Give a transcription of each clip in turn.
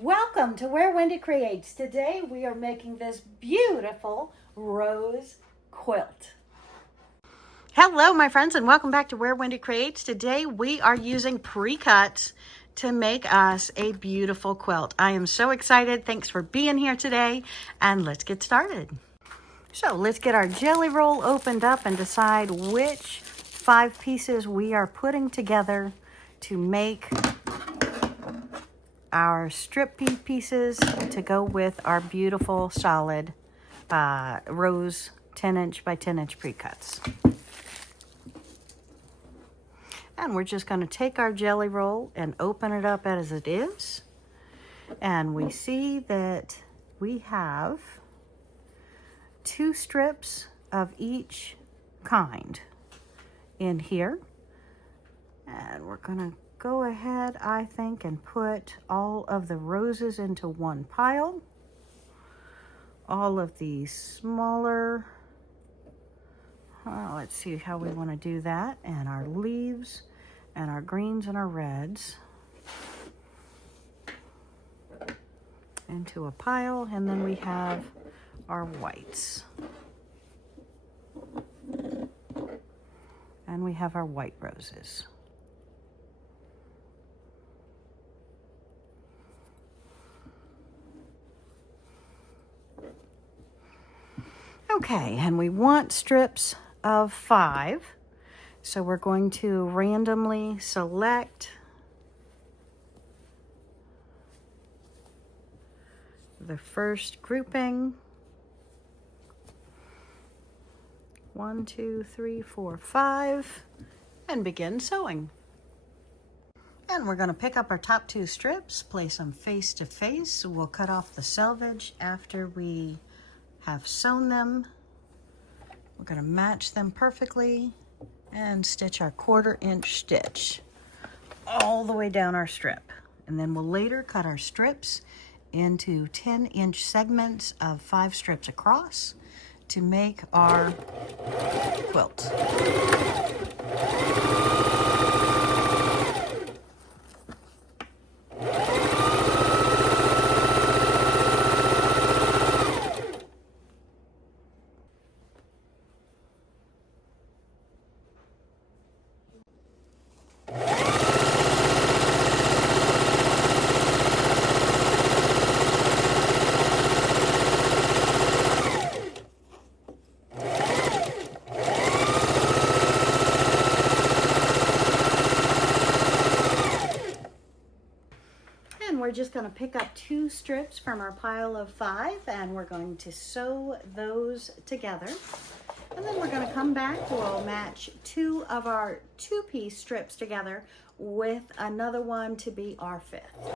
Welcome to Where Wendy Creates. Today we are making this beautiful rose quilt. Hello my friends and welcome back to Where Wendy Creates. Today we are using pre-cuts to make us a beautiful quilt. I am so excited. Thanks for being here today and let's get started. So let's get our jelly roll opened up and decide which 5 pieces we are putting together to make our strip pieces to go with our beautiful solid rose 10-inch by 10-inch pre-cuts. And we're just going to take our jelly roll and open it up as it is. And we see that we have 2 strips of each kind in here. And we're going to go ahead, I think, and put all of the roses into one pile. All of these smaller, let's see how we want to do that. And our leaves and our greens and our reds into a pile. And then we have our whites. And we have our white roses. Okay, and we want strips of 5. So we're going to randomly select the first grouping. 1, 2, 3, 4, 5, and begin sewing. And we're going to pick up our top 2 strips, place them face to face. We'll cut off the selvage after we have sewn them. We're going to match them perfectly and stitch our 1/4 inch stitch all the way down our strip. And then we'll later cut our strips into 10-inch segments of 5 strips across to make our quilt. We're just going to pick up 2 strips from our pile of 5 and we're going to sew those together. And then we're going to come back, we'll match 2 of our 2-piece strips together with another one to be our 5th.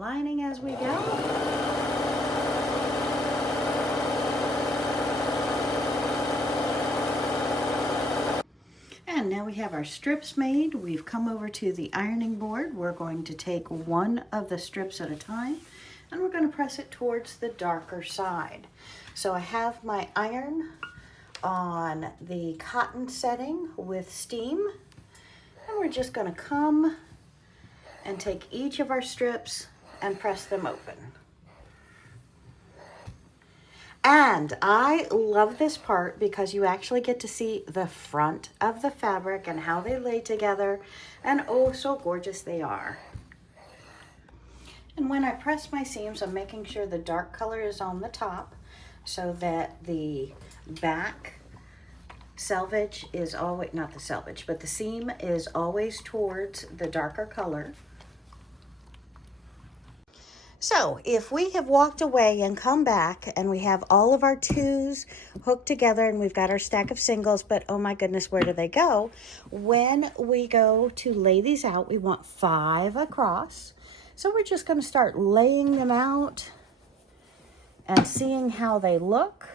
lining as we go. And now we have our strips made. We've come over to the ironing board. We're going to take one of the strips at a time and we're going to press it towards the darker side. So I have my iron on the cotton setting with steam, and we're just going to come and take each of our strips and press them open. And I love this part because you actually get to see the front of the fabric and how they lay together, and oh, so gorgeous they are. And when I press my seams, I'm making sure the dark color is on the top so that the back selvage is always, not the selvage, but the seam is always towards the darker color. So if we have walked away and come back and we have all of our twos hooked together and we've got our stack of singles, but oh my goodness, where do they go? When we go to lay these out, we want 5 across. So we're just going to start laying them out and seeing how they look.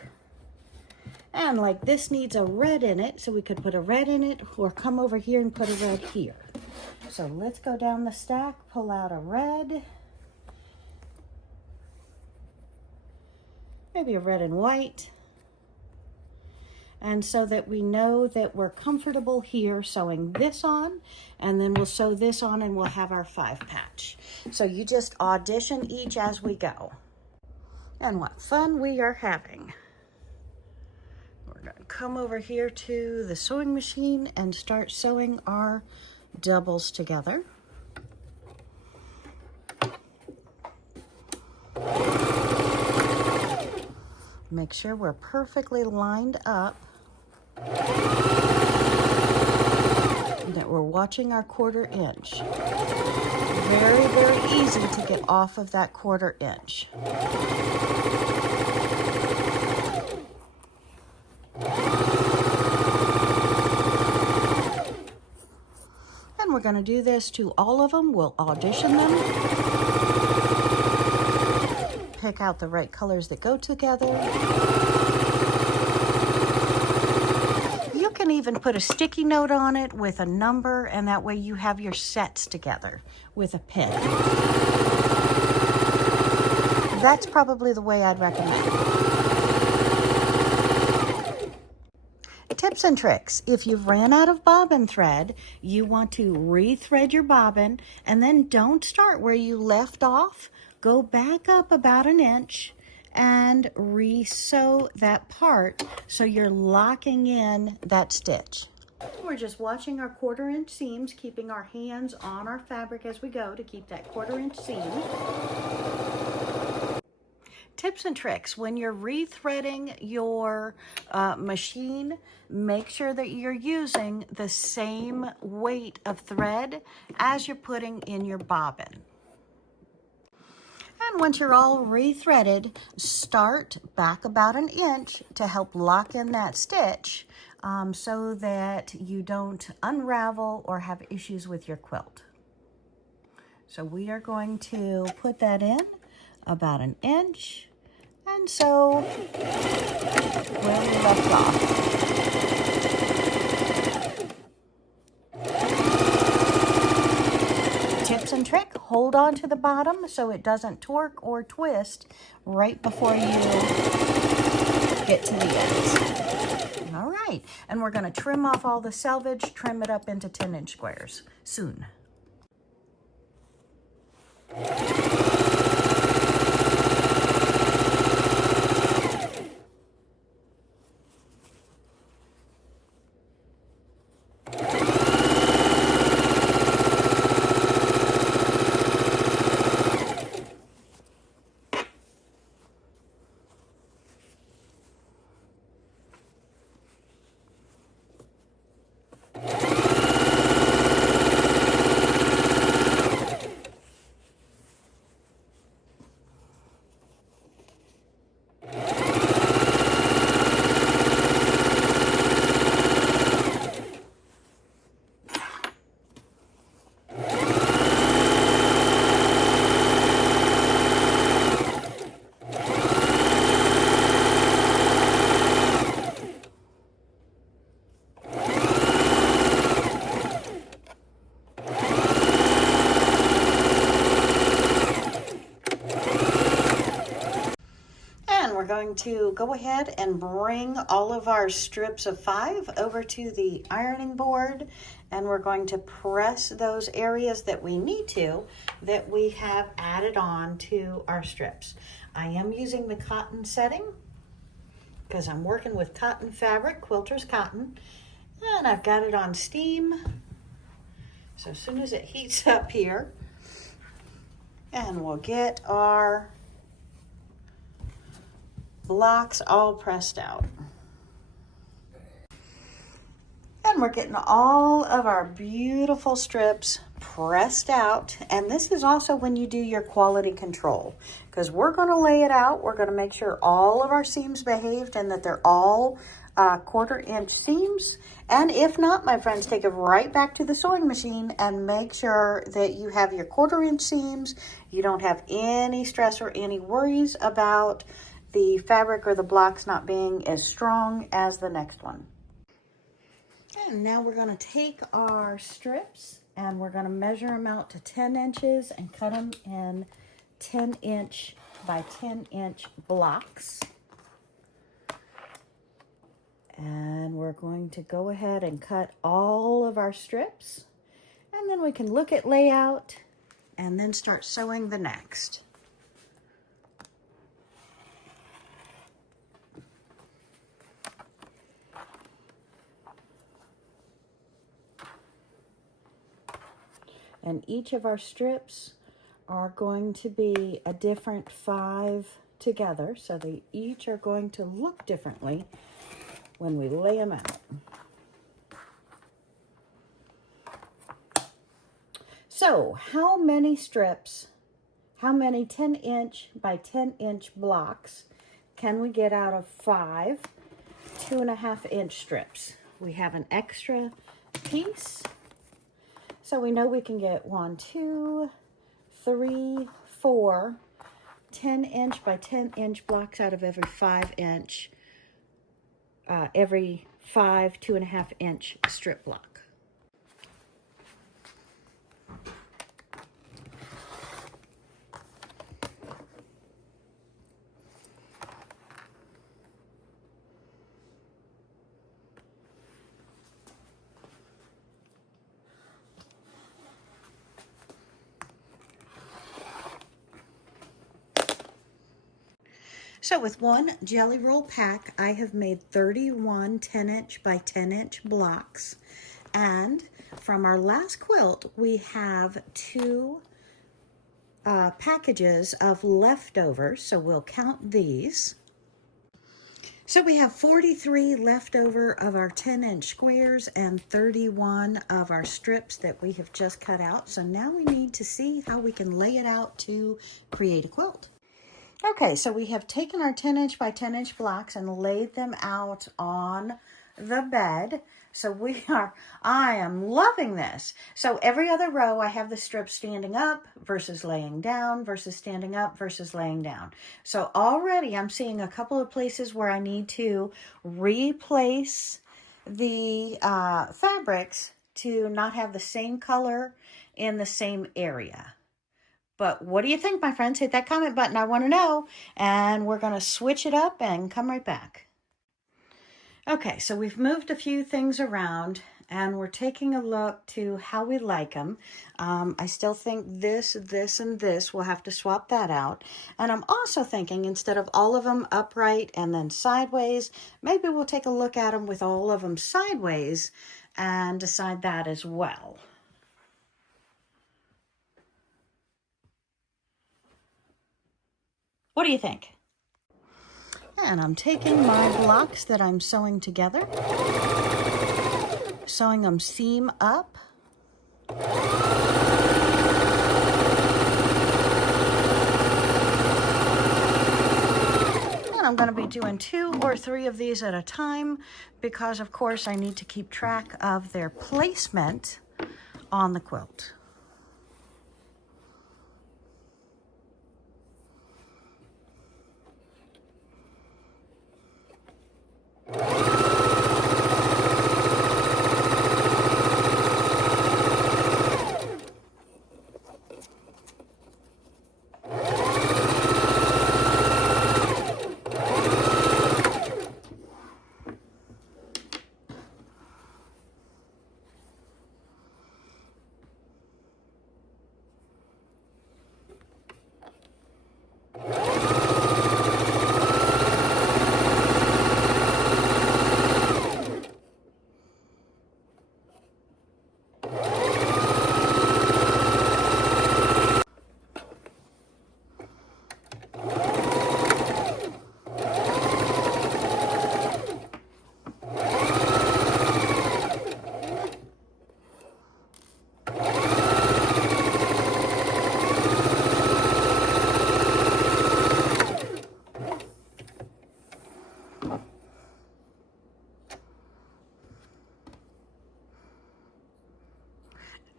And like this needs a red in it, so we could put a red in it or come over here and put a red here. So let's go down the stack, pull out a red. Maybe a red and white. And so that we know that we're comfortable here sewing this on, and then we'll sew this on and we'll have our 5 patch. So you just audition each as we go. And what fun we are having. We're going to come over here to the sewing machine and start sewing our doubles together. Make sure we're perfectly lined up, that we're watching our 1/4 inch. Very, very easy to get off of that 1/4 inch. And we're going to do this to all of them. We'll audition them. Pick out the right colors that go together. You can even put a sticky note on it with a number, and that way you have your sets together with a pin. That's probably the way I'd recommend it. Tips and tricks. If you've ran out of bobbin thread, you want to rethread your bobbin, and then don't start where you left off. Go back up about 1 inch and re-sew that part so you're locking in that stitch. We're just watching our 1/4 inch seams, keeping our hands on our fabric as we go to keep that 1/4 inch seam. Tips and tricks. When you're rethreading your machine, make sure that you're using the same weight of thread as you're putting in your bobbin. And once you're all rethreaded, start back about 1 inch to help lock in that stitch so that you don't unravel or have issues with your quilt. So we are going to put that in about 1 inch and sew where we left off. Tips and trick, hold on to the bottom so it doesn't torque or twist right before you get to the ends. All right, and we're going to trim off all the selvage, trim it up into 10-inch squares soon. going to go ahead and bring all of our strips of 5 over to the ironing board, and we're going to press those areas that we need to, that we have added on to our strips. I am using the cotton setting because I'm working with cotton fabric, quilter's cotton, and I've got it on steam. So as soon as it heats up here, and we'll get our blocks all pressed out. And we're getting all of our beautiful strips pressed out. And this is also when you do your quality control, because we're going to lay it out. We're going to make sure all of our seams behaved and that they're all 1/4 inch seams. And if not, my friends, take it right back to the sewing machine and make sure that you have your 1/4 inch seams. You don't have any stress or any worries about the fabric or the blocks not being as strong as the next one. And now we're going to take our strips and we're going to measure them out to 10 inches and cut them in 10 inch by 10 inch blocks. And we're going to go ahead and cut all of our strips, and then we can look at layout and then start sewing the next. And each of our strips are going to be a different 5 together, so they each are going to look differently when we lay them out. So how many strips, how many 10 inch by 10 inch blocks can we get out of 5 2.5 inch strips? We have an extra piece, so we know we can get 1, 2, 3, 4 10 inch by 10 inch blocks out of every 5 inch, every 5 2.5 inch strip block. So with one jelly roll pack, I have made 31 10 inch by 10 inch blocks. And from our last quilt, we have 2 packages of leftovers. So we'll count these. So we have 43 leftover of our 10 inch squares and 31 of our strips that we have just cut out. So now we need to see how we can lay it out to create a quilt. Okay, so we have taken our 10 inch by 10 inch blocks and laid them out on the bed. So I am loving this. So every other row I have the strips standing up versus laying down versus standing up versus laying down. So already I'm seeing a couple of places where I need to replace the fabrics to not have the same color in the same area. But what do you think, my friends? Hit that comment button. I want to know. And we're going to switch it up and come right back. Okay, so we've moved a few things around and we're taking a look to how we like them. I still think this, and this, we'll have to swap that out. And I'm also thinking instead of all of them upright and then sideways, maybe we'll take a look at them with all of them sideways and decide that as well. What do you think? And I'm taking my blocks that I'm sewing together, sewing them seam up. And I'm going to be doing 2 or 3 of these at a time because, of course, I need to keep track of their placement on the quilt.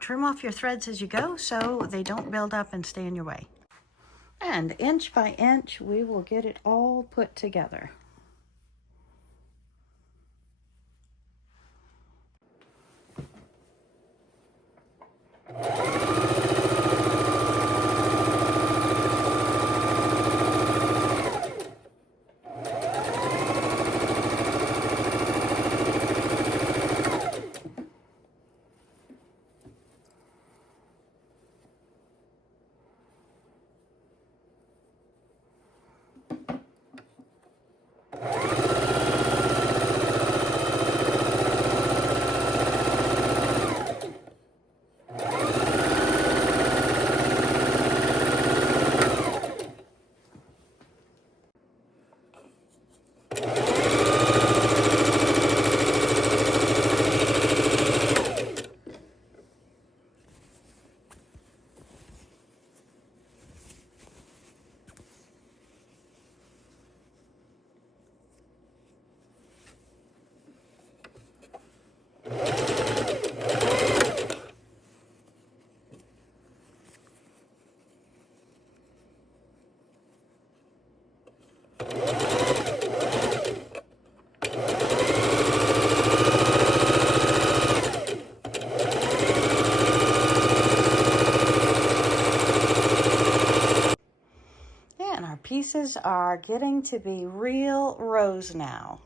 trim off your threads as you go so they don't build up and stay in your way. And inch by inch, we will get it all put together. Pieces are getting to be real rows now.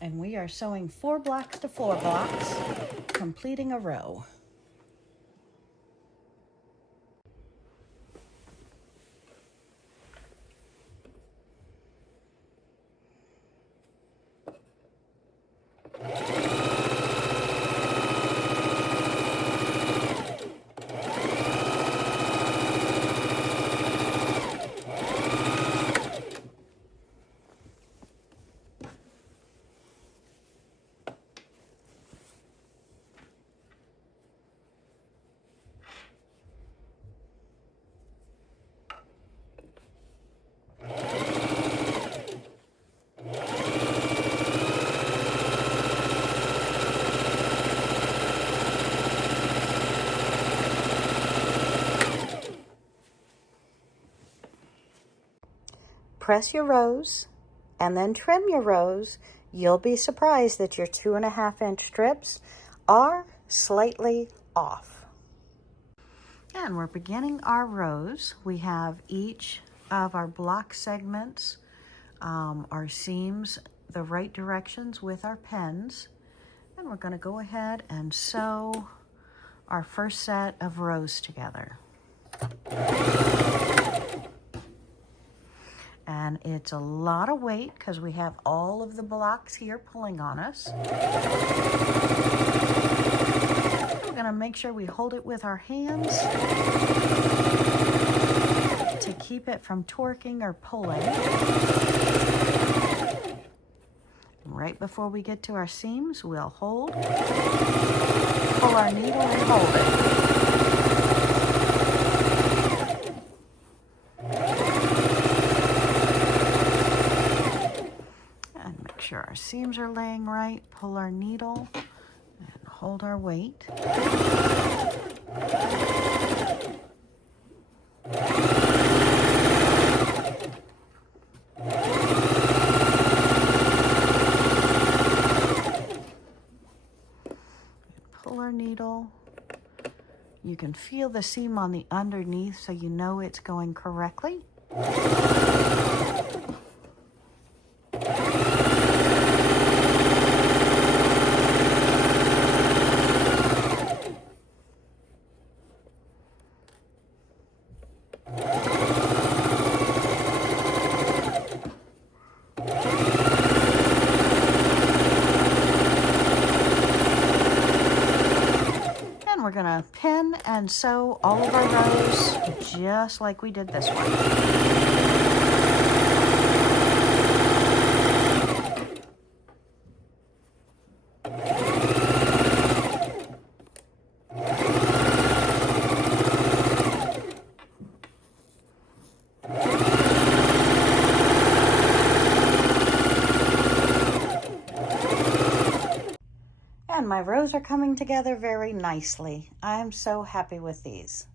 And we are sewing 4 blocks to 4 blocks, completing a row. Press your rows and then trim your rows. You'll be surprised that your 2.5-inch strips are slightly off. And we're beginning our rows. We have each of our block segments, our seams, the right directions with our pens. And we're going to go ahead and sew our first set of rows together. And it's a lot of weight because we have all of the blocks here pulling on us. We're going to make sure we hold it with our hands to keep it from torquing or pulling. Right before we get to our seams, we'll hold, pull our needle and hold it. our seams are laying right, pull our needle and hold our weight. Pull our needle. You can feel the seam on the underneath so you know it's going correctly. We're gonna pin and sew all of our rows just like we did this one. And my rows are coming together very nicely. I'm so happy with these.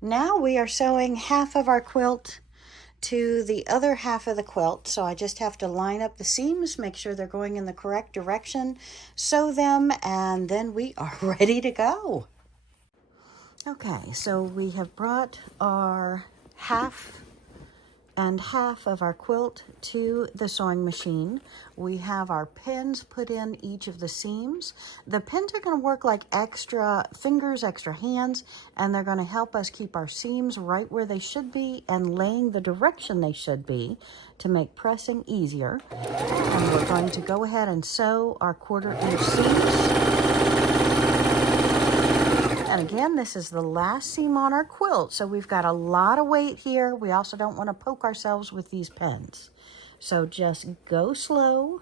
Now we are sewing half of our quilt to the other half of the quilt. So I just have to line up the seams, make sure they're going in the correct direction, sew them, and then we are ready to go. Okay, so we have brought our half and half of our quilt to the sewing machine. We have our pins put in each of the seams. The pins are going to work like extra fingers, extra hands, and they're going to help us keep our seams right where they should be and laying the direction they should be to make pressing easier. And we're going to go ahead and sew our 1/4 inch seams. And again, this is the last seam on our quilt, so we've got a lot of weight here. We also don't want to poke ourselves with these pins. So just go slow,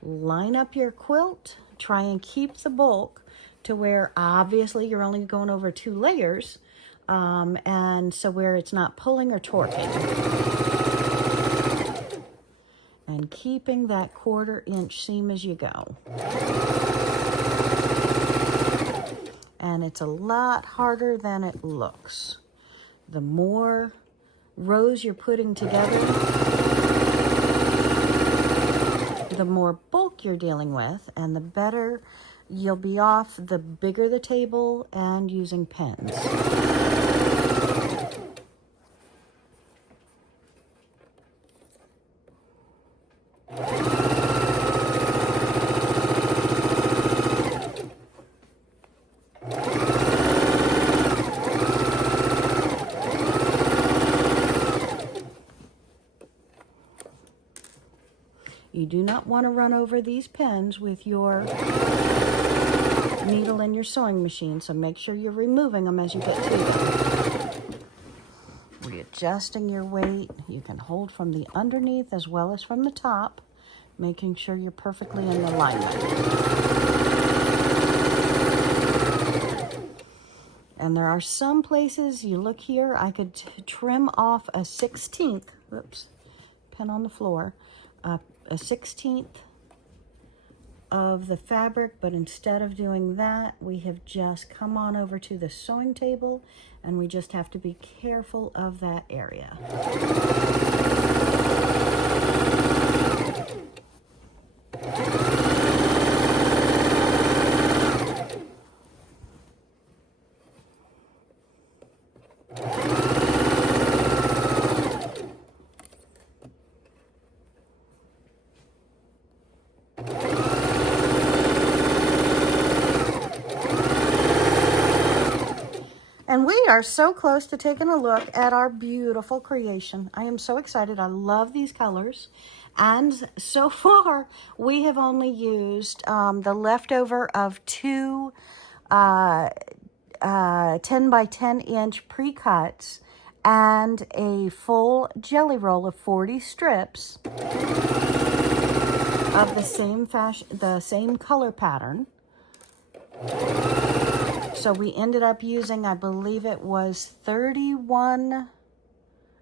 line up your quilt, try and keep the bulk to where obviously you're only going over 2 layers, and so where it's not pulling or torquing. And keeping that 1/4 inch seam as you go. And it's a lot harder than it looks. The more rows you're putting together, the more bulk you're dealing with, and the better you'll be off, the bigger the table and using pins. You do not want to run over these pins with your needle and your sewing machine, so make sure you're removing them as you get to them. Readjusting your weight. You can hold from the underneath as well as from the top, making sure you're perfectly in alignment. And there are some places, you look here, I could trim off a 1/16, oops, pin on the floor, a 1/16 of the fabric, but instead of doing that, we have just come on over to the sewing table, and we just have to be careful of that area. And we are so close to taking a look at our beautiful creation. I am so excited. I love these colors. And so far, we have only used the leftover of 2 10 by 10 inch pre-cuts and a full jelly roll of 40 strips of the same fashion, the same color pattern. So we ended up using, I believe it was 31.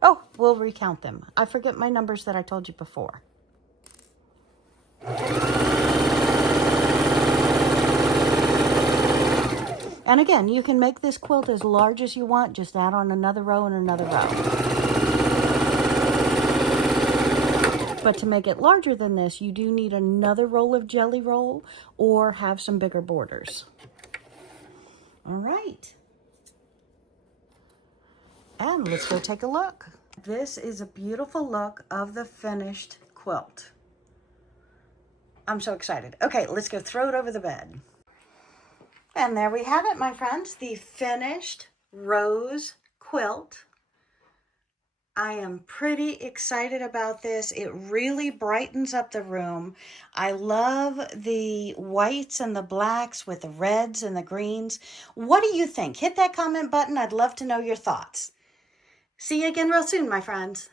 Oh, we'll recount them. I forget my numbers that I told you before. And again, you can make this quilt as large as you want. Just add on another row and another row. But to make it larger than this, you do need another roll of jelly roll or have some bigger borders. All right. And let's go take a look. This is a beautiful look of the finished quilt. I'm so excited. Okay, let's go throw it over the bed. And there we have it, my friends, the finished rose quilt. I am pretty excited about this. It really brightens up the room. I love the whites and the blacks with the reds and the greens. What do you think? Hit that comment button. I'd love to know your thoughts. See you again real soon, my friends.